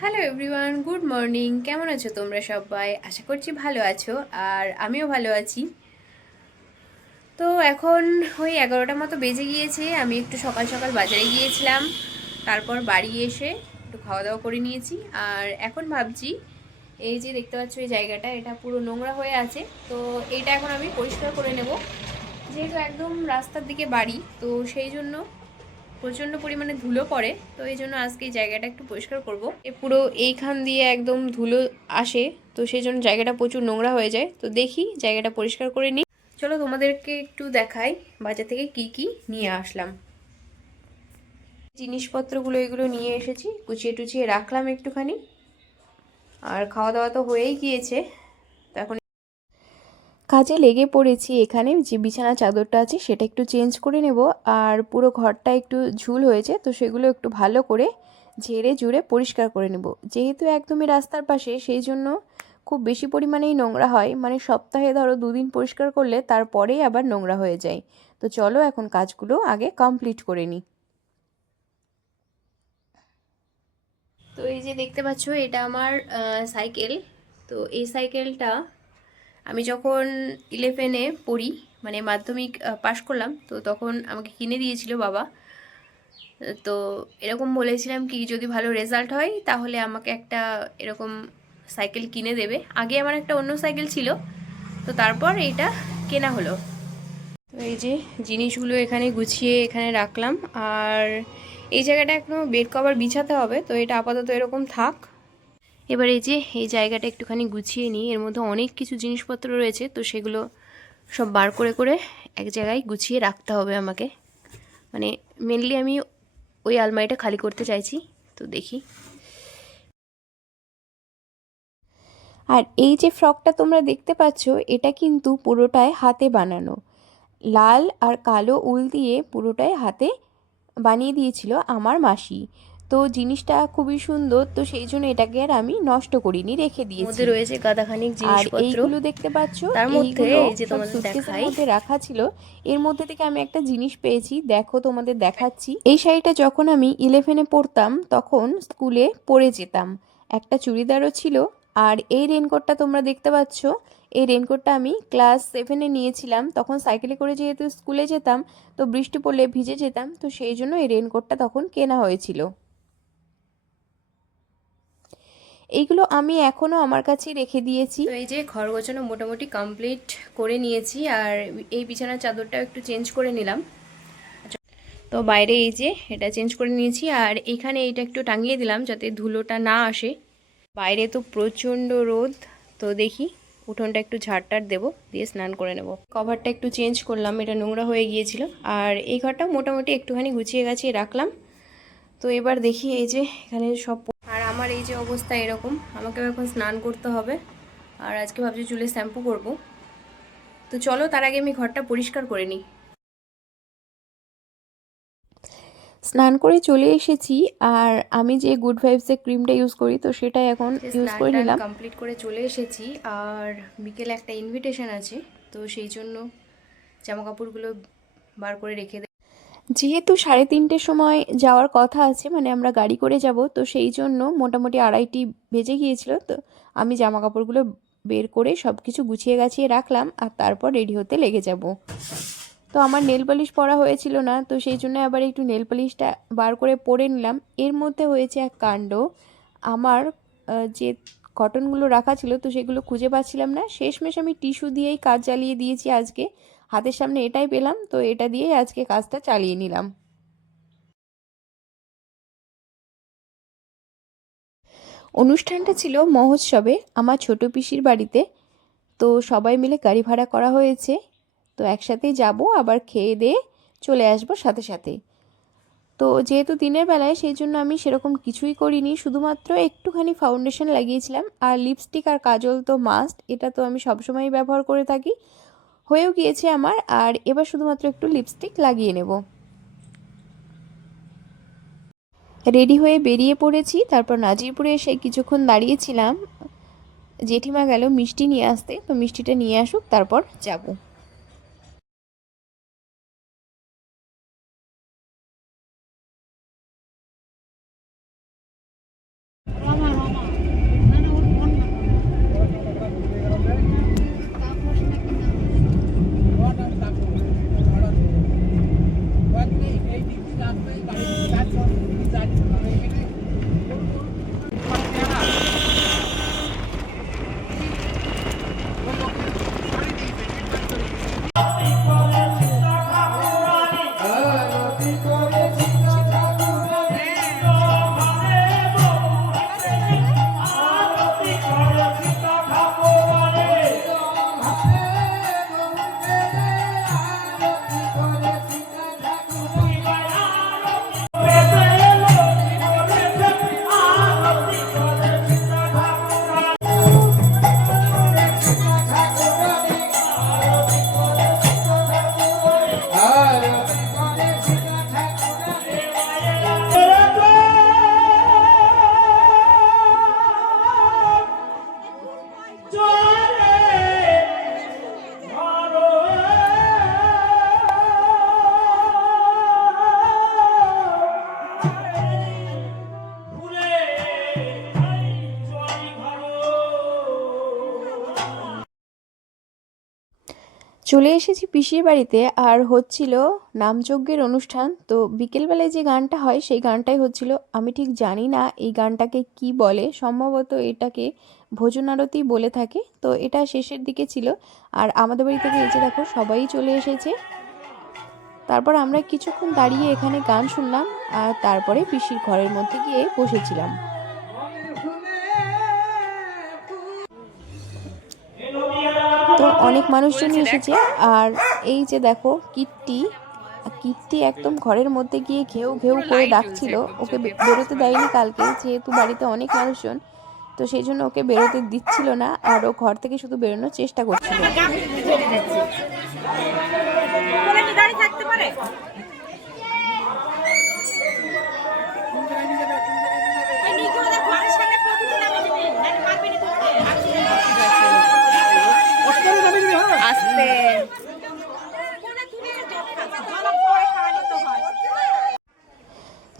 Hello everyone, good morning. কেমন আছো তোমরা সবাই? আশা করছি ভালো আছো, আর আমিও ভালো আছি। তো এখন ওই 11টার মতো বেজে গিয়েছে। আমি একটু সকাল সকাল বাজারে গিয়েছিলাম, তারপর বাড়ি এসে একটু খাওয়া দাওয়া করে নিয়েছি। আর এখন ভাবছি, এই যে দেখতে পাচ্ছ এই জায়গাটা, এটা পুরো নোংরা হয়ে আছে। তো এইটা এখন আমি পরিষ্কার করে নেব, যেহেতু একদম রাস্তার দিকে বাড়ি, তো সেই জন্য প্রচণ্ড পরিমাণে ধুলো পড়ে। তো এই জন্য আজকে এই জায়গাটা একটু পরিষ্কার করব। এ পুরো এইখান দিয়ে একদম ধুলো আসে, তো সেই জন্য জায়গাটা প্রচুর নোংরা হয়ে যায়। তো দেখি জায়গাটা পরিষ্কার করে নিই। চলো তোমাদেরকে একটু দেখাই বাজার থেকে কি কি নিয়ে আসলাম। জিনিসপত্রগুলো এগুলো নিয়ে এসেছি, গুছিয়ে টুছিয়ে রাখলাম একটুখানি। আর খাওয়া দাওয়া তো হয়েই গিয়েছে, তো এখন কাজে লেগে পড়েছি। এখানে যে বিছানা চাদরটা আছে সেটা একটু চেঞ্জ করে নেব, আর পুরো ঘরটা একটু ঝুল হয়েছে, তো সেগুলো একটু ভালো করে ঝেড়ে ঝুড়ে পরিষ্কার করে নেব। যেহেতু একদমই রাস্তার পাশে, সেই জন্য খুব বেশি পরিমাণেই নোংরা হয়, মানে সপ্তাহে ধরো 2 দিন পরিষ্কার করলে তারপরেই আবার নোংরা হয়ে যায়। তো চলো এখন কাজগুলো আগে কমপ্লিট করে নিই। তো এই যে দেখতে পাচ্ছ, এটা আমার সাইকেল। তো এই সাইকেলটা আমি যখন 11-এ পড়ি, মানে মাধ্যমিক পাশ করলাম, তো তখন আমাকে কিনে দিয়েছিল বাবা। তো এরকম বলেছিলাম কি, যদি ভালো রেজাল্ট হয় তাহলে আমাকে একটা এরকম সাইকেল কিনে দেবে। আগে আমার একটা অন্য সাইকেল ছিল, তো তারপর এইটা কেনা হলো। তো এই যে জিনিসগুলো এখানে গুছিয়ে এখানে রাখলাম। আর এই জায়গাটা এখনও বেড কভার বিছাতে হবে, তো এটা আপাতত এরকম থাক। এবার এই যে এই জায়গাটা একটুখানি গুছিয়ে নিই। এর মধ্যে অনেক কিছু জিনিসপত্র রয়েছে, তো সেগুলো সব বার করে করে এক জায়গায় গুছিয়ে রাখতে হবে আমাকে। মানে মেনলি আমি ওই আলমারিটা খালি করতে চাইছি, তো দেখি। আর এই যে ফ্রকটা তোমরা দেখতে পাচ্ছ, এটা কিন্তু পুরোটাই হাতে বানানো। লাল আর কালো উল দিয়ে পুরোটাই হাতে বানিয়ে দিয়েছিল আমার মাসি। তো জিনিসটা খুবই সুন্দর, তো সেই জন্য এটাকে আর আমি নষ্ট করিনি, রেখে দিয়েছি। মধ্যে রয়েছে গাদাখানিক আর জিনিসপত্র। এইগুলো দেখতে পাচ্ছ, তার মধ্যে এইগুলো এই যে সব তোমাদের সুটকেসের দেখাই, মধ্যে রাখা ছিল। এর মধ্যে থেকে আমি একটা জিনিস পেয়েছি, দেখো তোমাদের দেখাচ্ছি। এই শাড়িটা যখন আমি 11-এ পড়তাম তখন স্কুলে পরে যেতাম। একটা চুড়িদারও ছিল। আর এই রেনকোটটা তোমরা দেখতে পাচ্ছ, এই রেনকোটটা আমি ক্লাস 7-এ নিয়েছিলাম। তখন সাইকেলে করে যেহেতু স্কুলে যেতাম, তো বৃষ্টি পড়লে ভিজে যেতাম, তো সেই জন্য এই রেনকোটটা তখন কেনা হয়েছিল। এইগুলো আমি এখনও আমার কাছে রেখে দিয়েছি। তো এই যে ঘর গোছানো মোটামুটি কমপ্লিট করে নিয়েছি, আর এই বিছানার চাদরটাও একটু চেঞ্জ করে নিলাম। তো বাইরে এই যে এটা চেঞ্জ করে নিয়েছি, আর এইখানে এইটা একটু টাঙিয়ে দিলাম যাতে ধুলোটা না আসে। বাইরে তো প্রচণ্ড রোদ, তো দেখি উঠোনটা একটু ঝাড়টার দেবো, দিয়ে স্নান করে নেব। কভারটা একটু চেঞ্জ করলাম, এটা নোংরা হয়ে গিয়েছিল। আর এই ঘরটা মোটামুটি একটুখানি গুছিয়ে গাছিয়ে রাখলাম। তো এবার দেখি এই যে এখানে সব, আর আমার এই যে অবস্থা এরকম, আমাকেও এখন স্নান করতে হবে। আর আজকে ভাবছি চুলে শ্যাম্পু করব। তো চলো তার আগে আমি ঘরটা পরিষ্কার করে নিই। স্নান করে চলে এসেছি, আর আমি যে গুড ভাইবসের ক্রিমটা ইউজ করি, তো সেটাই এখন ইউজ করে নিলাম। কমপ্লিট করে চলে এসেছি, আর বিকেলে একটা ইনভিটেশন আছে, তো সেই জন্য জামা কাপড়গুলো বার করে রেখে দেয়। যেহেতু 3:30-র সময় যাওয়ার কথা আছে, মানে আমরা গাড়ি করে যাব, তো সেই জন্য মোটামুটি 2:30 বেজে গিয়েছিল। তো আমি জামা কাপড়গুলো বের করে সব কিছু গুছিয়ে গাছিয়ে রাখলাম, আর তারপর রেডি হতে লেগে যাব। তো আমার নেল পালিশ পরা হয়েছিল না, তো সেই জন্য আবার একটু নেল পালিশটা বার করে পরে নিলাম। এর মধ্যে হয়েছে এক কাণ্ড, আমার যে কটনগুলো রাখা ছিল, তো সেগুলো খুঁজে পাচ্ছিলাম না। শেষমেশ আমি টিস্যু দিয়েই কাজ চালিয়ে দিয়েছি আজকে। হাতের সামনে এটাই পেলাম, তো এটা দিয়েই আজকে কাজটা চালিয়ে নিলাম। অনুষ্ঠানটা ছিল মহোৎসবে আমার ছোট পিসির বাড়িতে। তো সবাই মিলে গাড়ি ভাড়া করা হয়েছে, তো একসাথেই যাব, আবার খেয়ে দিয়ে চলে আসবো সাথে সাথে। তো যেহেতু দিনের বেলায়, সেই জন্য আমি সেরকম কিছুই করিনি, শুধুমাত্র একটুখানি ফাউন্ডেশন লাগিয়েছিলাম। আর লিপস্টিক আর কাজল তো মাস্ট, এটা তো আমি সবসময়ই ব্যবহার করে থাকি, হয়েও গিয়েছে আমার। আর এবার শুধুমাত্র একটু লিপস্টিক লাগিয়ে নেব। রেডি হয়ে বেরিয়ে পড়েছি। তারপর নাজিরপুরে এসে কিছুক্ষণ দাঁড়িয়েছিলাম, জেঠিমা গেল মিষ্টি নিয়ে আসতে, তো মিষ্টিটা নিয়ে আসুক তারপর যাব। চলে এসেছি পিসির বাড়িতে, আর হচ্ছিল নামযজ্ঞের অনুষ্ঠান। তো বিকেলবেলায় যে গানটা হয় সেই গানটাই হচ্ছিল। আমি ঠিক জানি না এই গানটাকে কি বলে, সম্ভবত এটাকে ভোজন আরতি বলে থাকে। তো এটা শেষের দিকে ছিল, আর আমাদের বাড়ি থেকে এই যে দেখো সবাই চলে এসেছে। তারপর আমরা কিছুক্ষণ দাঁড়িয়ে এখানে গান শুনলাম, আর তারপরে পিসির ঘরের মধ্যে গিয়ে বসেছিলাম। তো অনেক মানুষজনই এসেছে। আর এই যে দেখো কীর্তি, কীর্তি একদম ঘরের মধ্যে গিয়ে ঘেউ ঘেউ করে ডাকছিল। ওকে বেরোতে দেয়নি কালকে, যেহেতু বাড়িতে অনেক মানুষজন, তো সেই জন্য ওকে বেরোতে দিচ্ছিল না, আর ও ঘর থেকে শুধু বেরোনোর চেষ্টা করছিল।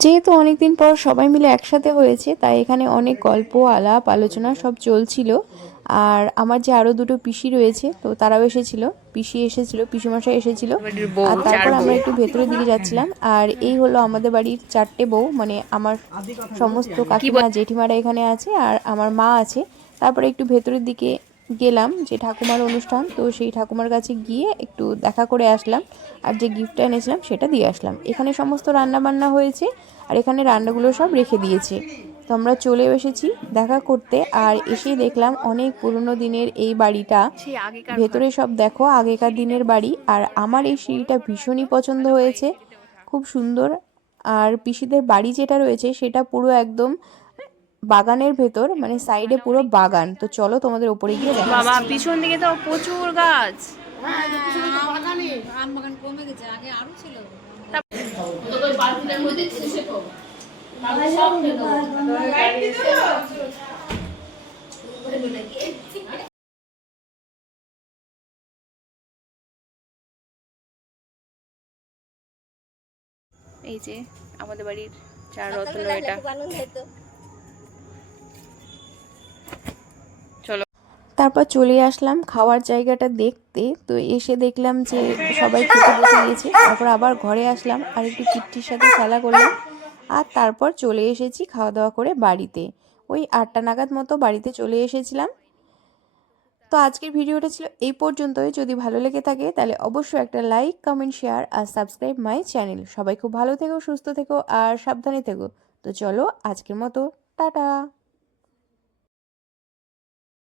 যেহেতু অনেকদিন পর সবাই মিলে একসাথে হয়েছে, তাই এখানে অনেক গল্প আলাপ আলোচনা সব চলছিল। আর আমার যে আরও দুটো পিসি রয়েছে, তো তারাও এসেছিল, পিসি এসেছিল, পিসিমশাই এসেছিল। আর তারপর আমরা একটু ভেতরের দিকে যাচ্ছিলাম। আর এই হলো আমাদের বাড়ির 4টে বউ, মানে আমার সমস্ত কাকিমা জেঠিমারা এখানে আছে, আর আমার মা আছে। তারপরে একটু ভেতরের দিকে গেলাম, যে ঠাকুমার অনুষ্ঠান, তো সেই ঠাকুমার কাছে গিয়ে একটু দেখা করে আসলাম, আর যে গিফটটা এনেছিলাম সেটা দিয়ে আসলাম। এখানে সমস্ত রান্না বান্না হয়েছে, আর এখানে রান্নাগুলো সব রেখে দিয়েছে। তো আমরা চলে এসেছি দেখা করতে, আর এসে দেখলাম অনেক পুরনো দিনের এই বাড়িটা। ভেতরে সব দেখো আগেকার দিনের বাড়ি। আর আমার এই সিঁড়িটা ভীষণই পছন্দ হয়েছে, খুব সুন্দর। আর পিসিদের বাড়ি যেটা রয়েছে সেটা পুরো একদম বাগানের ভেতর, মানে সাইডে পুরো বাগান। তো চলো তোমাদের উপরে গিয়ে দেখো। বাবা পিছন দিকে তো প্রচুর গাছ। এই যে আমাদের বাড়ির চার রত্ন এটা। চলো তারপর চলে আসলাম খাওয়ার জায়গাটা দেখতে। তো এসে দেখলাম যে সবাই খেতে বসে গিয়েছে। তারপর আবার ঘরে আসলাম, আর একটু কিট্টির সাথে খেলা করলাম, আর তারপর চলে এসেছি খাওয়া দাওয়া করে বাড়িতে। ওই 8টা নাগাদ মতো বাড়িতে চলে এসেছিলাম। তো আজকের ভিডিওটা ছিল এই পর্যন্তই। যদি ভালো লেগে থাকে তাহলে অবশ্যই একটা লাইক, কমেন্ট, শেয়ার আর সাবস্ক্রাইব মাই চ্যানেল। সবাই খুব ভালো থেকো, সুস্থ থেকো আর সাবধানে থেকো। তো চলো আজকের মতো টাটা।